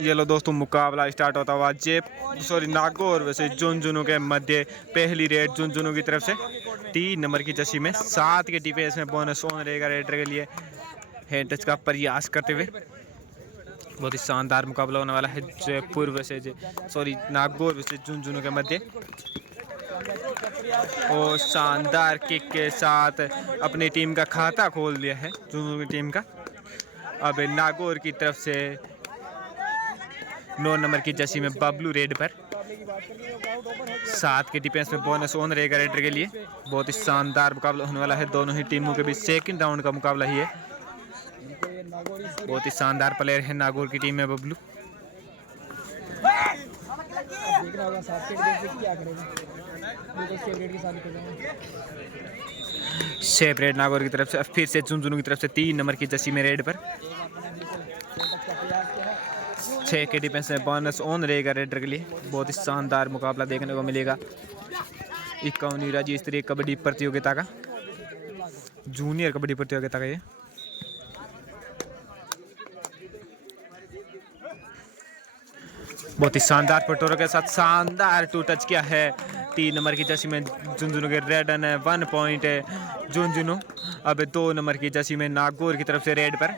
ये लो दोस्तों, मुकाबला स्टार्ट होता हुआ नागौर वैसे झुंझुनू के मध्य। पहली रेड झुंझुनू की तरफ से 3 नंबर की जर्सी में 7 के डिफेंस में बोनस ऑन रहेगा रेडर के लिए हैंड टच का प्रयास करते हुए। बहुत ही शानदार मुकाबला होने वाला है जयपुर वैसे नागौर वैसे झुंझुनू के मध्य। और शानदार किक के साथ अपनी टीम का खाता खोल दिया है झुंझुनू की टीम का। अब नागौर की तरफ से 9 नंबर की जर्सी में बबलू रेड पर 7 के डिफेंस में बोनस ऑन रहेगा रेडर के लिए। बहुत ही शानदार मुकाबला होने वाला है दोनों ही टीमों के बीच। सेकंड राउंड का मुकाबला ही है। बहुत ही शानदार प्लेयर है नागौर की टीम में बबलू। सेपरेट नागौर की तरफ से फिर से झुंझुनू की तरफ से 3 नंबर की जर्सी में रेड पर 6 के डिफेंस में बोनस ऑन रहेगा रेडर के लिए। बहुत ही शानदार मुकाबला देखने को मिलेगा 51वीं राज्य स्तरीय कबड्डी प्रतियोगिता का, जूनियर कबड्डी प्रतियोगिता का ये। बहुत ही शानदार पटोरों के साथ शानदार टू टच किया है 3 नंबर की जर्सी में झुंझुनू के रेडन है 1 पॉइंट है झुंझुनू। अब 2 नंबर की जर्सी में नागौर की तरफ से रेड पर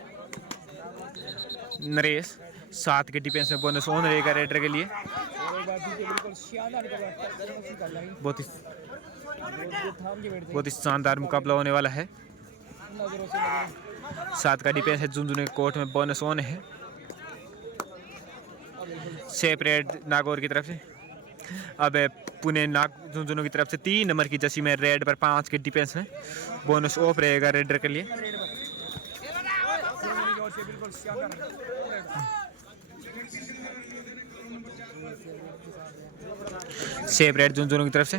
नरेश 7 के डिफेंस में बोनस ऑन रहेगा रेडर के लिए। बहुत ही शानदार मुकाबला होने वाला है। 7 का डिफेंस है झुंझुनू के कोर्ट में बोनस ऑन है। सेपरेट नागौर की तरफ से अब पुणे झुंझुनू की तरफ से 3 नंबर की जर्सी में रेड पर 5 के डिफेंस में बोनस ऑफ रहेगा रेडर के लिए। सेपरेट झुंझुनू की तरफ से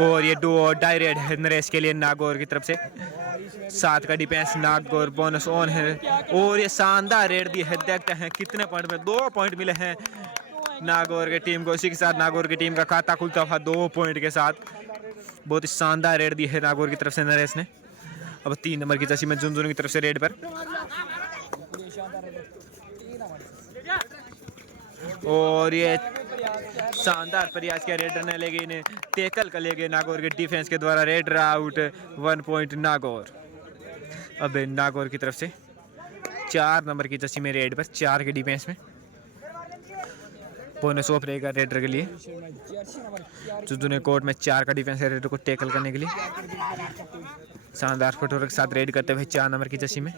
और ये डू और डाई रेड है नरेश के लिए नागौर की तरफ से। 7 का डिफेंस नागौर बोनस ऑन है और ये शानदार रेड दी है। देखते हैं कितने पॉइंट में 2 पॉइंट मिले हैं नागौर की टीम को। इसी के साथ नागौर की टीम का खाता खुलता हुआ 2 पॉइंट के साथ। बहुत ही शानदार रेड दी है नागौर की तरफ से नरेश ने। अब 3 नंबर की जर्सी में झुंझुनू की तरफ से रेड पर और ये शानदार प्रयास किया रेडर ने, लेकिन टैकल कर ले गए नागौर के डिफेंस के द्वारा। Raider out 1 point Nagaur. अब नागौर की तरफ से 4 नंबर की जर्सी में रेड पर 4 के डिफेंस में बोनस ऑफ रहेगा रेडर के लिए। झुंझुनू कोर्ट में 4 का डिफेंस है रेडर को टैकल करने के लिए। शानदार फटोर के साथ रेड करते हुए 4 नंबर की जर्सी में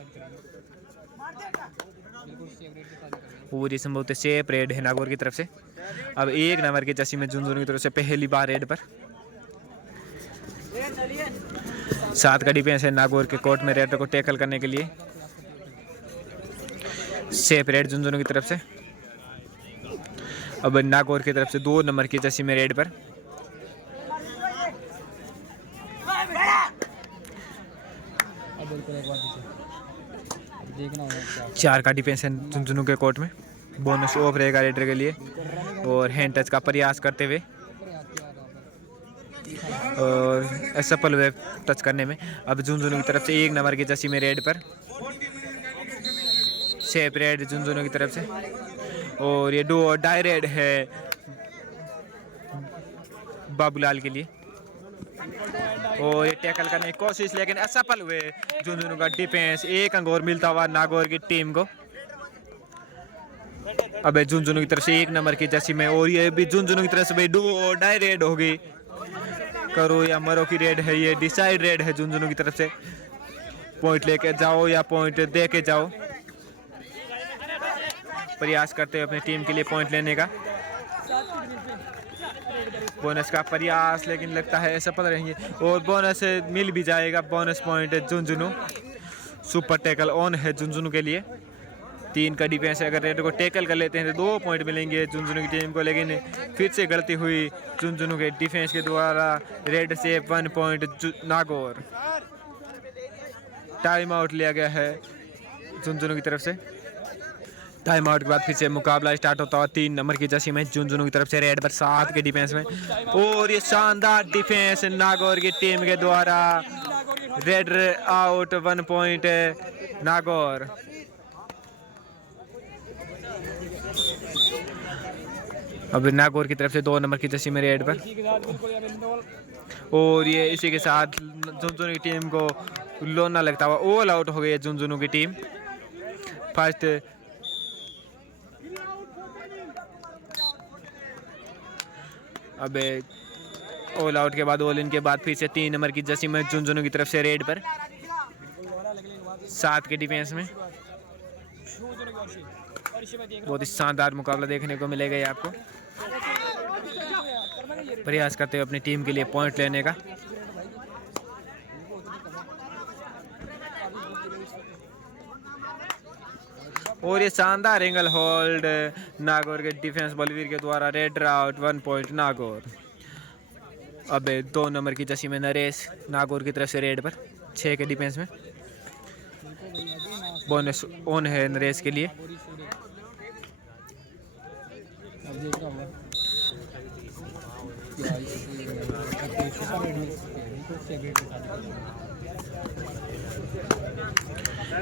पूरी संभवतः सेप रेड है नागौर की तरफ से। अब 1 नंबर की जर्सी में झुंझुनू की तरफ से पहली बार रेड पर 7 का डिफेंस है नागौर के कोर्ट में रेडर को टैकल करने के लिए। सेप रेड झुंझुनू की तरफ से। अब नागौर की तरफ से 2 नंबर की जर्सी में रेड पर 4 का डिफेंस है झुंझुनू के कोर्ट में। बोनस ऑफ रहेगा रेडर के लिए और हैंड टच का प्रयास करते हुए और असफल हुए टच करने में। अब झुंझुनू की तरफ से 1 नंबर की जर्सी में रेड पर सेप रेड झुंझुनू की तरफ से और ये डू और डाई रेड है बाबूलाल के लिए। और ये टैकल करने की कोशिश लेकिन असफल हुए झुंझुनू का डिफेंस। 1 अंक और मिलता हुआ नागौर की टीम को। अब झुंझुनू की तरफ से 1 नंबर की जर्सी में और ये भी झुंझुनू की तरफ से भाई डू और डाई रेड होगी। करो या मरो की रेड है, ये डिसाइड रेड है झुंझुनू की तरफ से। पॉइंट लेके जाओ या पॉइंट दे के जाओ, प्रयास करते हुए अपनी टीम के लिए पॉइंट लेने का। बोनस का प्रयास लेकिन लगता है सफल रहेंगे और बोनस मिल भी जाएगा। Bonus point Jhunjhunu. Super tackle on है झुंझुनू के लिए। 3 का डिफेंस है, अगर रेडर को टैकल कर लेते हैं तो 2 पॉइंट मिलेंगे झुंझुनू की टीम को, लेकिन फिर से गलती हुई झुंझुनू के डिफेंस के द्वारा। रेड से 1 पॉइंट नागौर। टाइम आउट लिया गया है झुंझुनू की तरफ से। टाइम आउट के बाद फिर से मुकाबला स्टार्ट होता हुआ 3 नंबर की जर्सी में झुंझुनू की तरफ से रेड पर 7 के डिफेंस में और ये शानदार डिफेंस नागौर की टीम के द्वारा। Red out 1 point Nagaur. अब नागौर की तरफ से 2 नंबर की जर्सी में रेड पर, और ये इसी के साथ झुंझुनू की टीम को लोना लगता हुआ ऑल आउट हो गई है झुंझुनू की टीम। फर्स्ट अब ऑल आउट के बाद ऑल इन के बाद फिर से 3 नंबर की जर्सी में झुंझुनू की तरफ से रेड पर, 7 के डिफेंस में। बहुत ही शानदार मुकाबला देखने को मिलेगा ये आपको। प्रयास करते हुए अपनी टीम के लिए पॉइंट लेने का। और ये शानदार एंगल होल्ड नागौर के डिफेंस बलवीर के द्वारा, रेड आउट 1 पॉइंट नागौर। अब 2 नंबर की जर्सी में नरेश नागौर की तरफ से रेड पर, 6 के डिफेंस में। बोनस ऑन है नरेश के लिए।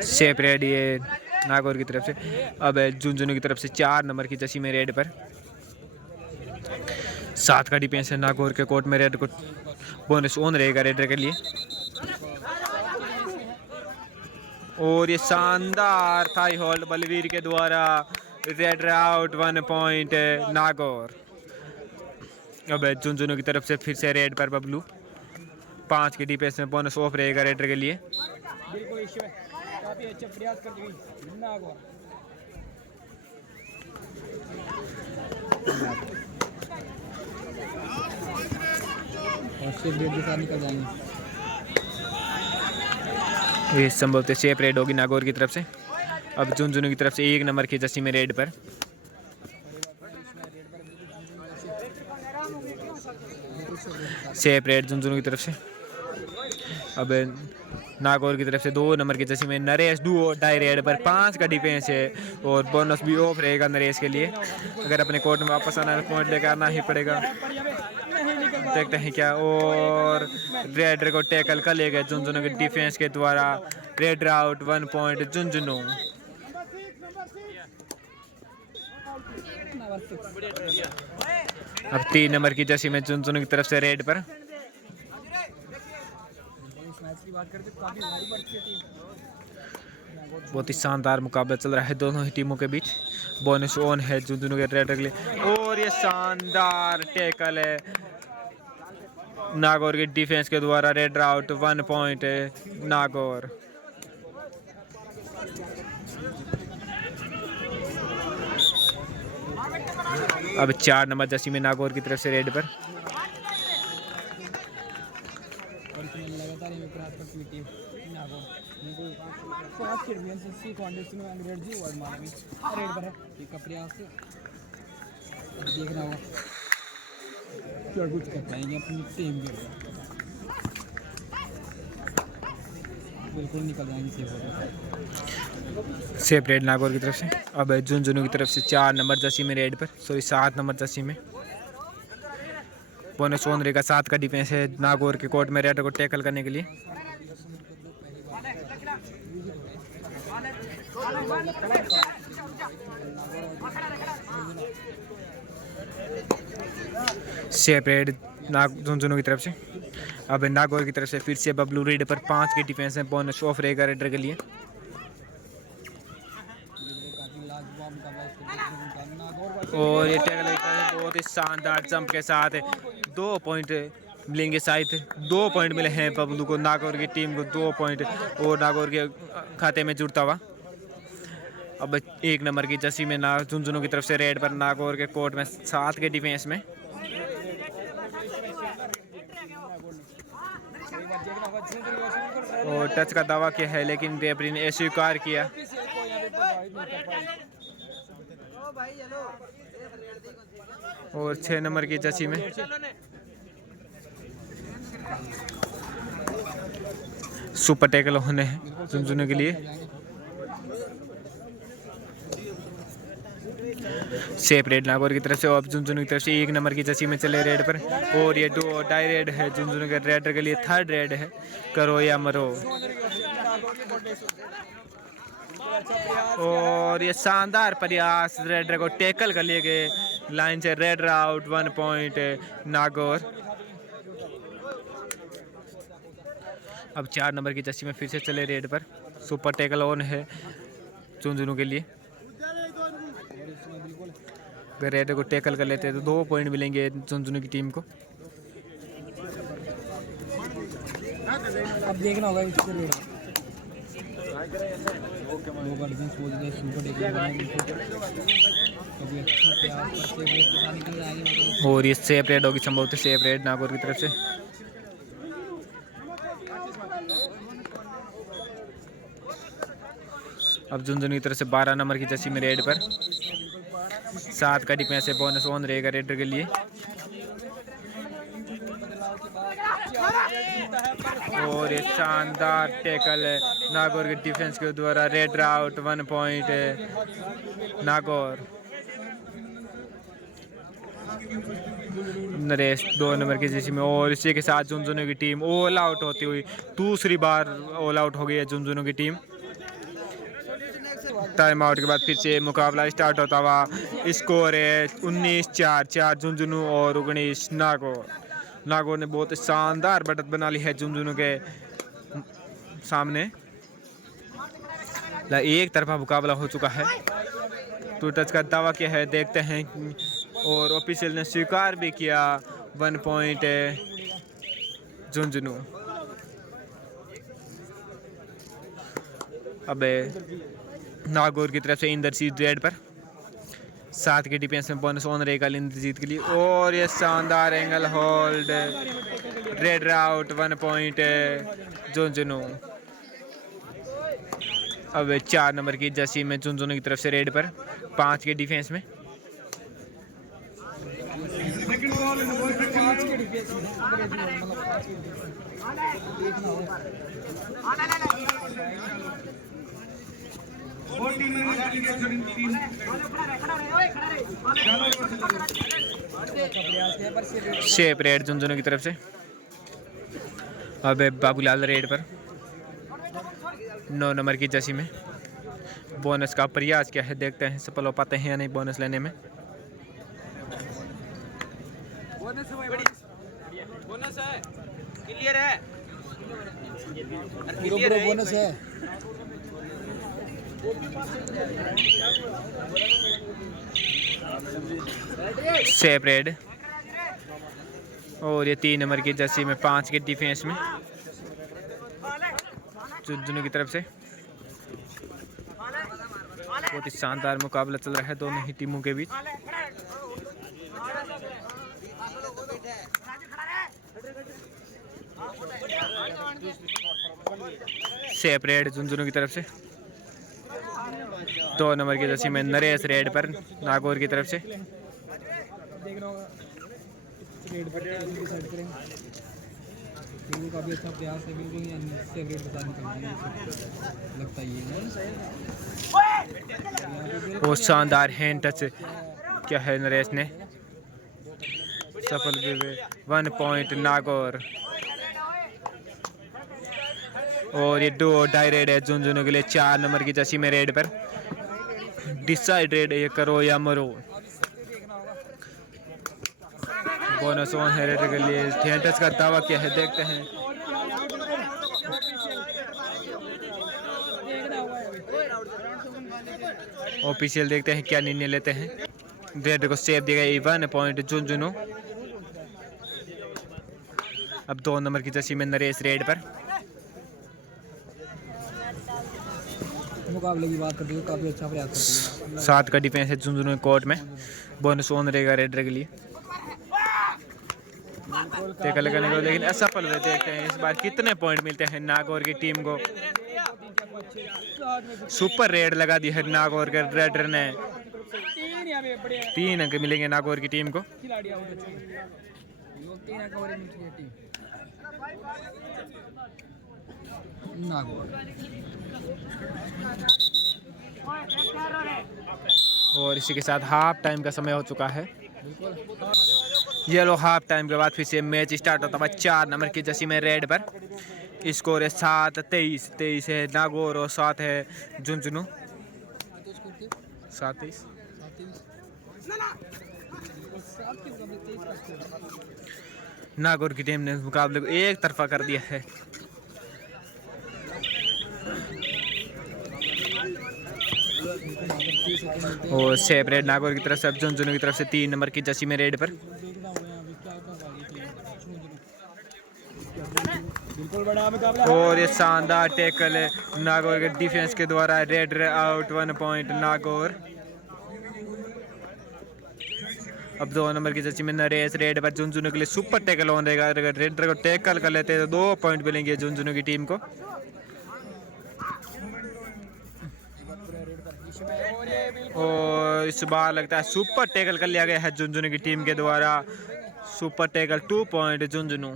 शेप रेड ये नागौर की तरफ से। अब झुंझुनू की तरफ से 4 नंबर की जर्सी में रेड पर, 7 का डिफेंस है नागौर के कोर्ट में। रेड को बोनस ऑन रहेगा रेडर के लिए। और ये शानदार थाई होल्ड बलवीर के द्वारा, रेड आउट 1 पॉइंट नागौर। अब झुंझुनू की तरफ से फिर से रेड पर बबलू, 5 के डिफेंस में। बोनस ऑफ रहेगा रेडर के लिए। अच्छा प्रयास करते हुए नागौर। निकल जाएंगे। ये संभवतः शेप रेड होगी नागौर की तरफ से। अब झुंझुनू की तरफ से 1 नंबर की जर्सी में रेड पर, शेप रेड झुंझुनू की तरफ से। अब नागौर की तरफ से 2 नंबर की जर्सी में नरेश डू डाई रेड पर, 5 का डिफेंस है और बोनस भी ऑफ रहेगा नरेश के लिए। अगर अपने कोर्ट में वापस आना है पॉइंट लेकर आना ही पड़ेगा। देखते हैं क्या। और रेडर को टैकल कर ले गए झुंझुनू के डिफेंस के द्वारा। Red out 1 point Jhunjhunu. अब 3 नंबर की जर्सी में झुंझुनू की तरफ से रेड पर, बहुत ही शानदार मुकाबला चल रहा है दोनों ही टीमों के बीच। बोनस ऑन है झुंझुनू के रेडर के लिए। और ये शानदार टैकल है नागौर के डिफेंस के द्वारा। Red out 1 point Nagaur. अब 4 नंबर जर्सी में नागौर की तरफ से रेड पर, देखना होगा क्या कुछ कर पाएंगे अपनी टीम के। बिल्कुल निकल जाएंगे सेफ रेड नागौर की तरफ से। अब झुंझुनू की तरफ से 4 नंबर जर्सी में रेड पर, सॉरी 7 नंबर जर्सी में। बोनस ऑन रहेगा, 7 का डिफेंस है नागौर के कोर्ट में रेड को टैकल करने के लिए। सेफ रेड झुंझुनू की तरफ से। अब नागौर की तरफ से फिर से बबलू रेड पर, 5 के डिफेंस में। बोनस ऑफ रहेगा रेडर के लिए। और ये टैकल बहुत ही शानदार जंप के साथ 2 पॉइंट मिलेंगे। शायद 2 पॉइंट मिले हैं बबलू को, नागौर की टीम को 2 पॉइंट और नागौर के खाते में जुड़ता हुआ। अब 1 नंबर की जर्सी में झुंझुनू की तरफ से रेड पर, नागौर के कोर्ट में 7 के डिफेंस में। और टच का दावा किया है लेकिन रेफरी ने अस्वीकार किया। और 6 नंबर की जर्सी में सुपर टैकल होने हैं झुंझुनू के लिए। सेफ रेड नागौर की तरफ से। अब झुंझुनू की तरफ से 1 नंबर की जर्सी में चले रेड पर। और ये 2 डाई रेड है झुंझुनू के रेडर के लिए। 3rd रेड है, करो या मरो। और ये शानदार प्रयास, रेडर को टैकल कर लिए गए लाइन से। Raider out, 1 point Nagaur. अब 4 नंबर की जर्सी में फिर से चले रेड पर। सुपर टैकल ऑन है झुंझुनू के लिए। अगर रेड को टैकल कर लेते हैं तो 2 पॉइंट मिलेंगे झुंझुनू की टीम को। अब देखना होगा इसको रेड वो कर दें सोच दे सुपर टैकल कभी अच्छा प्रयास करते हुए पता निकल आगे। और ये सेफ रेड होगी संभवतः, सेफ रेड नागौर की तरफ से। अब झुंझुनू की तरफ से 12 नंबर की जर्सी में रेड पर 7 का डिफेंस है। बोनस ऑन रहेगा रेडर के लिए। और ये शानदार टैकल है नागौर के डिफेंस के द्वारा। रेडर आउट, 1 पॉइंट है नागौर। नरेश 2 नंबर की जर्सी में। और इसी के साथ झुंझुनू की टीम ऑल आउट होती हुई दूसरी बार ऑल आउट हो गई है झुंझुनू की टीम। टाइम आउट के बाद फिर से मुकाबला स्टार्ट होता हुआ। स्कोर है 19-4 झुंझुनू और 19 नागौर। नागौर ने बहुत शानदार बढ़त बना ली है झुंझुनू के सामने। एक तरफा मुकाबला हो चुका है। टू टच का दावा किया है, देखते हैं। और ऑफिशियल ने स्वीकार भी किया। 1 पॉइंट है झुंझुनू। अब नागौर की तरफ से इंद्रजीत रेड पर 7 के डिफेंस में बोनस ऑन रहेगा इंद्रजीत के लिए। और ये शानदार angle hold, red out, 1 point Jhunjhunu. अब 4 नंबर की जर्सी में झुंझुनू की तरफ से रेड पर 5 के डिफेंस में। शेप रेड झुंझुनू की तरफ से। अब बाबूलाल रेड पर 9 नंबर की जर्सी में। बोनस का प्रयास क्या है, देखते हैं सफल हो पाते हैं या नहीं बोनस लेने में। बोनस है, क्लियर है, पूरा बोनस है। Safe red. और ये 3 नंबर की जर्सी में 5 के डिफेंस में झुंझुनू की तरफ से। बहुत ही शानदार मुकाबला चल रहा है दोनों ही टीमों के बीच। सेफ रेड झुंझुनू की तरफ से। 2 नंबर की जर्सी में नरेश रेड पर नागौर की तरफ से। काफी अच्छा प्रयास है, फेवरेट लगता ही है। बहुत शानदार हैंड टच क्या है नरेश ने, सफल भी 1 पॉइंट नागौर। और ये 2 रेड है झुंझुनू के लिए 4 नंबर की जर्सी में रेड पर। डिसाइड रेड, ये करो या मरो। बोनस ऑन है रेड के लिए। हैंड टच का दावा किया है, देखते हैं। ऑफिशियल देखते हैं क्या निर्णय लेते हैं। रेड को सेव दिया गया 1 पॉइंट झुंझुनू। अब 2 नंबर की जर्सी में नरेश रेड पर। मुकाबले की बात करते हुए काफी अच्छा प्रयास करते हैं। 7 का डिफेंस है झुंझुनू कोर्ट में। बोनस ऑन रहेगा रेडर के लिए। टैकल करने को लेकिन असफल हुए। देखते हैं इस बार कितने पॉइंट मिलते हैं नागौर की टीम को। सुपर रेड लगा दी है नागौर के रेडर ने। 3 अंक मिलेंगे नागौर की टीम को। और इसी के साथ हाफ टाइम का समय हो चुका है। ये लो हाफ टाइम के बाद फिर से मैच स्टार्ट होता है 4 नंबर की जर्सी में रेड पर। स्कोर है 7-23 है नागौर और 7 है झुंझुनू। 37। नागौर की टीम ने इस मुकाबले को एक तरफा कर दिया है। और सेपरेट नागौर की तरफ से अब झुंझुनू की तरफ से 3 नंबर की जर्सी में रेड पर। और ये शानदार टैकल है नागौर के डिफेंस के द्वारा। Red out 1 point Nagaur. अब 2 नंबर की जर्सी में नरेश रेड पर। झुंझुनू के लिए सुपर टैकल ऑन रहेगा। अगर रेडर को टैकल कर लेते हैं तो 2 पॉइंट मिलेंगे झुंझुनू की टीम को। और इस बार लगता है सुपर टैकल कर लिया गया है झुंझुनू की टीम के द्वारा। Super tackle 2 point Jhunjhunu.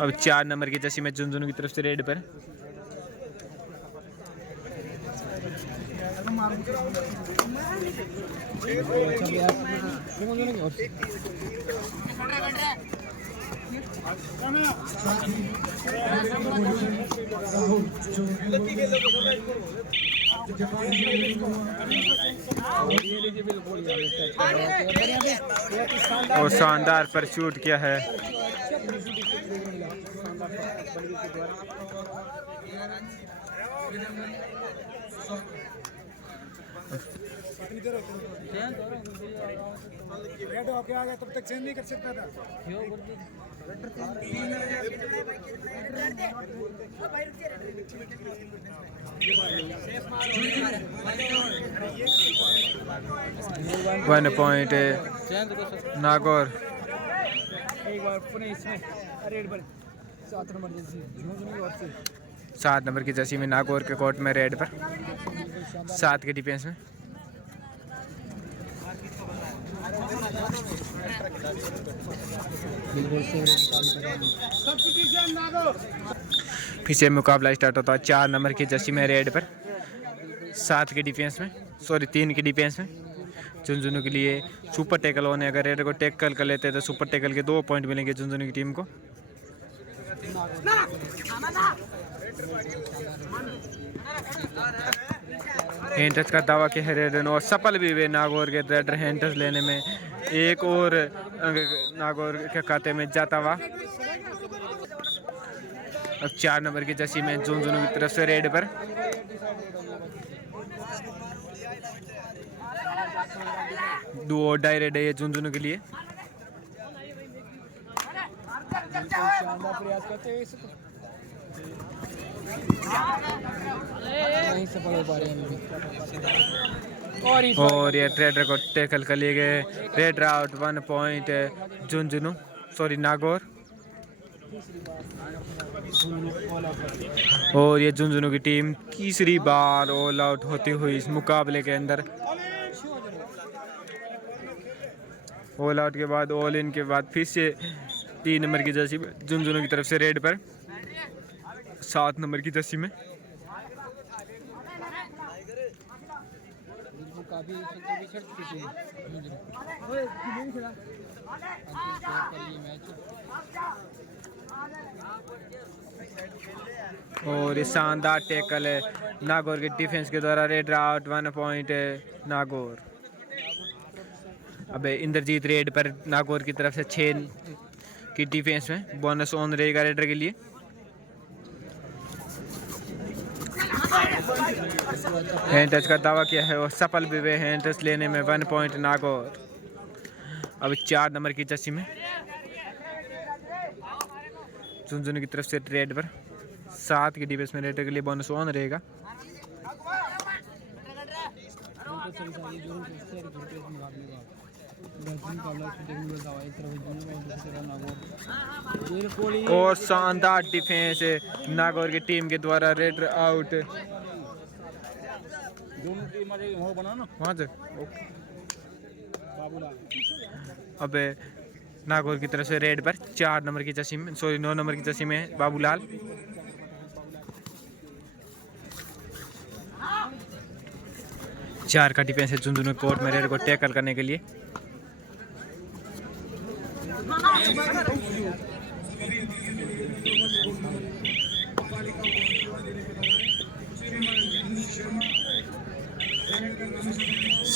अब 4 नंबर की जर्सी में झुंझुनू की तरफ से रेड पर। और शानदार पर शूट किया है। तब तक चेंज नहीं कर सकता था। One point Nagaur. एक बार पुनः इसमें रेड पर 7 नंबर जर्सी 7 नंबर की जर्सी में नागौर के कोर्ट में रेड पर 7 के डिफेंस में। फिर से मुकाबला स्टार्ट होता है 4 नंबर की जर्सी में रेड पर 7 के डिफेंस में, 3 के डिफेंस में। झुंझुनू के लिए सुपर टैकल होने, अगर रेड को टैकल कर लेते हैं तो सुपर टैकल के 2 पॉइंट मिलेंगे झुंझुनू की टीम को। हैंड का दावा किया है रेड और सफल भी हुए नागौर के रेडर हैंड लेने में। एक और नागौर के खाते में जाता हुआ। अब 4 नंबर की जर्सी में झुंझुनू की तरफ से रेड पर। दो ढाई रेड है ये झुंझुनू के लिए। और ये ट्रेडर को टैकल कर लिए गए। Red out 1 point Jhunjhunu Nagaur. और ये झुंझुनू की टीम तीसरी बार ऑल आउट होती हुई इस मुकाबले के अंदर। ऑल आउट के बाद ऑल इन के बाद फिर से 3 नंबर की जर्सी झुंझुनू की तरफ से रेड पर 7 नंबर की जर्सी में। और ये शानदार टैकल है नागौर के डिफेंस के द्वारा। Red out 1 point Nagaur. अब इंद्रजीत रेड पर नागौर की तरफ से 6 की डिफेंस में। बोनस ऑन रहेगा रेडर के लिए। हैंड टच का दावा किया है और सफल भी हुए हैंड टच लेने में। 1 पॉइंट नागौर। अब 4 नंबर की जर्सी में झुंझुनू की तरफ से रेड पर 7 की डिफेंस में रेडर के लिए बोनस ऑन रहेगा। और शानदार डिफेंस नागौर की टीम के द्वारा। रेड आउट अब नागौर की तरफ से रेड पर 4 नंबर की जर्सी में 9 नंबर की जर्सी में बाबूलाल। चार का डिफेंस है झुंझुनू कोर्ट में रेड को टैकल करने के लिए।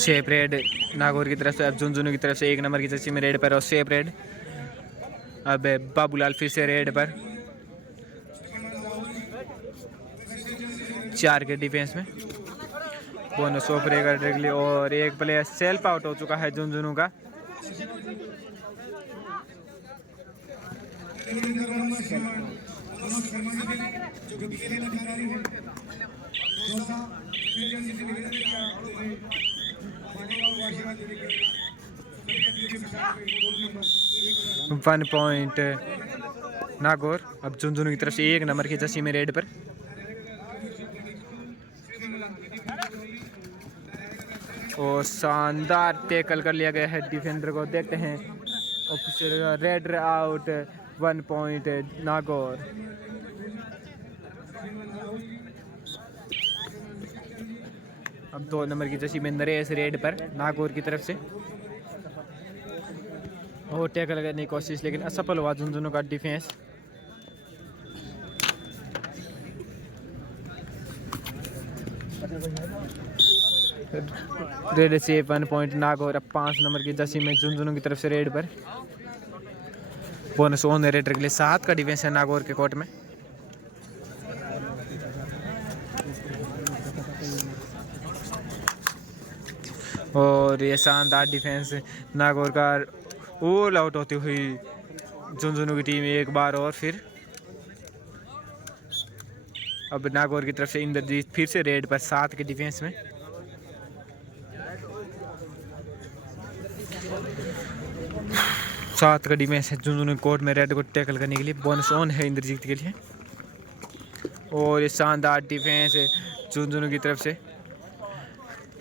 शेप रेड नागौर की तरफ से। अब झुंझुनू की तरफ से 1 नंबर की जर्सी में रेड पर और शेप रेड। अब बाबूलाल फिर से रेड पर, 4 के डिफेंस में। बोनस ऑफ रहेगा के लिए और एक प्लेयर सेल्फ आउट हो चुका है झुंझुनू का। One point Nagaur. अब झुंझुनू की तरफ से 1 नंबर की जर्सी में रेड पर। और शानदार टैकल कर लिया गया है डिफेंडर को। देखते हैं official red out. 1 point Nagaur. अब 2 नंबर की जर्सी में नरेश रेड पर नागौर की तरफ से। और टैकल करने की कोशिश लेकिन असफल हुआ झुंझुनू का डिफेंस। रेड से 1 पॉइंट नागौर। अब 5 नंबर की जर्सी में झुंझुनू की तरफ से रेड पर। बोनस ऑन रेडर के लिए 7 का डिफेंस है नागौर के कोर्ट में। और ये शानदार डिफेंस नागौर का ऑल आउट होती हुई झुंझुनू की टीम एक बार और फिर। अब नागौर की तरफ से इंद्रजीत फिर से रेड पर 7 के डिफेंस में। सात का डिफेंस है झुंझुनू कोर्ट में रेड को टैकल करने के लिए। बोनस ऑन है इंद्रजीत के लिए। और ये शानदार डिफेंस है झुंझुनू की तरफ से।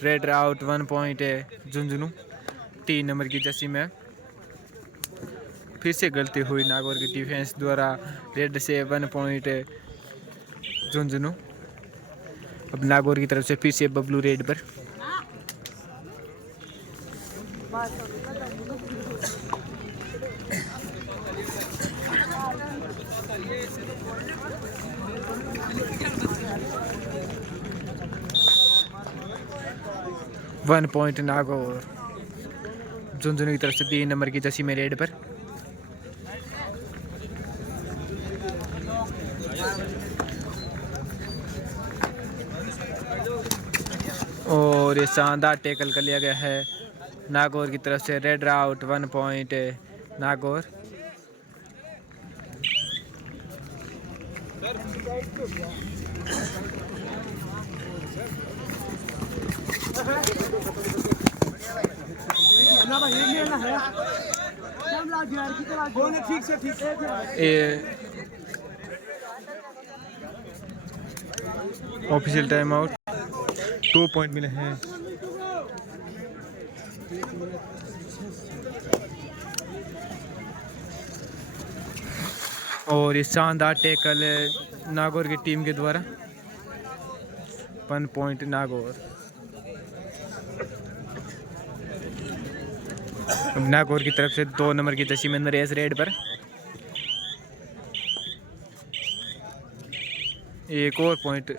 Red out. 1 पॉइंट है झुंझुनू। 3 नंबर की जर्सी में फिर से गलती हुई नागौर की डिफेंस द्वारा। रेड से 1 पॉइंट है झुंझुनू। अब नागौर की तरफ से फिर से बबलू रेड पर। One point Nagaur. झुंझुनू की तरफ से 3 नंबर की जर्सी में रेड पर। और ये शानदार टैकल कर लिया गया है नागौर की तरफ से। Red out. 1 point Nagaur. Official time out. 2 point मिले हैं। और ये शानदार टैकल नागौर की टीम के द्वारा। 1 पॉइंट नागौर। अब नागौर की तरफ से 2 नंबर की जर्सी में नरेश रेड पर। एक और पॉइंट।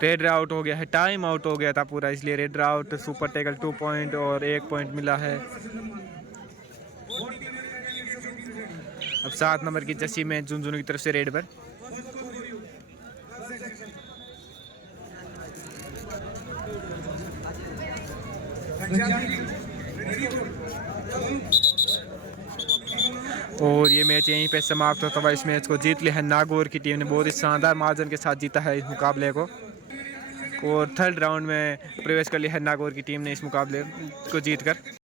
रेड आउट हो गया है। टाइम आउट हो गया था पूरा, इसलिए red out. Super tackle 2 point और 1 पॉइंट मिला है। अब 7 नंबर की जर्सी में झुंझुनू की तरफ से रेड पर। और ये मैच यहीं पे समाप्त होता हुआ इस मैच को जीत लिया है नागौर की टीम ने। बहुत ही शानदार मार्जिन के साथ जीता है इस मुकाबले को। और 3rd राउंड में प्रवेश कर लिया है नागौर की टीम ने इस मुकाबले को जीतकर।